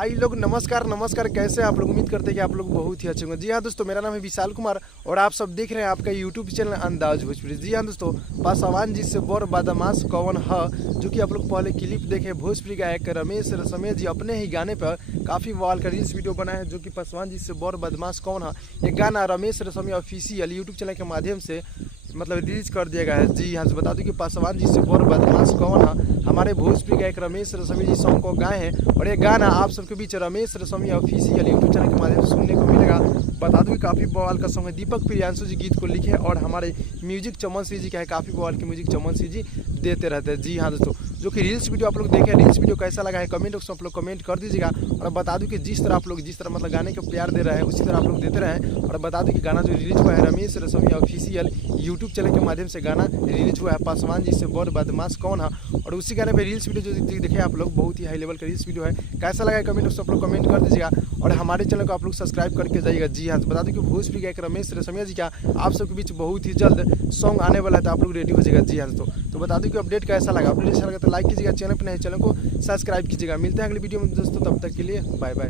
आई लोग नमस्कार नमस्कार, कैसे आप लोग? उम्मीद करते हैं कि आप लोग बहुत ही अच्छे होंगे। जी हाँ दोस्तों, मेरा नाम है विशाल कुमार और आप सब देख रहे हैं आपका यूट्यूब चैनल अंदाज भोजपुरी। जी हाँ दोस्तों, पासवान जी से बड़ बदमाश कौन है, जो कि आप लोग पहले क्लिप देखे। भोजपुरी गायक रमेश रसमेश जी अपने ही गाने पर काफ़ी बवाल का रील्स वीडियो बनाए हैं, जो कि पासवान जी से बड़ बदमाश कौन है। ये गाना रमेश रसमिया ऑफिशियल यूट्यूब चैनल के माध्यम से मतलब रिलीज कर दिया गया है। जी हाँ, बता दूं कि पासवान जी से बड़ बदमाश कौन है हमारे भोजपुरी गायक रमेश रसमी जी सॉन्ग को गाए हैं और ये गाना आप सबके बीच रमेश रसमी ऑफिशियल यूट्यूब चैनल के माध्यम से सुनने को मिलेगा। बता दूं कि काफ़ी बवाल का सॉन्ग है। दीपक प्रियांशु जी गीत को लिखे और हमारे म्यूजिक चमन सिंह जी का है। काफ़ी बवाल की म्यूजिक चमन सिंह जी देते रहते हैं। जी हाँ दोस्तों, जो कि रील्स वीडियो आप लोग देखें, रील्स वीडियो कैसा लगा है कमेंट बॉक्स में आप लोग कमेंट कर दीजिएगा। और बता दूं कि जिस तरह आप लोग मतलब गाने को प्यार दे रहे हैं उसी तरह आप लोग देते रहें। और बता दूं कि गाना जो रिलीज हुआ है रमेश रसमी ऑफिशियल यूट्यूब चैनल के माध्यम से गाना रिलीज हुआ है पासवान जी से बड़ बदमाश कौन है। और उसी गाने पे रील्स वीडियो जो देखे आप लोग, बहुत ही हाई लेवल का रील्स वीडियो है। कैसा लगा कमेंट बॉक्स में आप लोग कमेंट कर दीजिएगा और हमारे चैनल को आप लोग सब्सक्राइब करके जाइएगा। जी हाँ, बता दूं कि भोजपुरी गायक रमेश रसमिया जी का आप सबके बीच बहुत ही जल्द सॉन्ग आने वाला है, तो आप लोग रेडी हो जाएगा। जी हाँ दोस्तों, तो बता दूं कि अपडेट कैसा लगा, अपडेट अच्छा लगा तो लाइक कीजिएगा, चैनल पर नए चैनल को सब्सक्राइब कीजिएगा। मिलते हैं अगली वीडियो में दोस्तों, तब तक के लिए बाय बाय।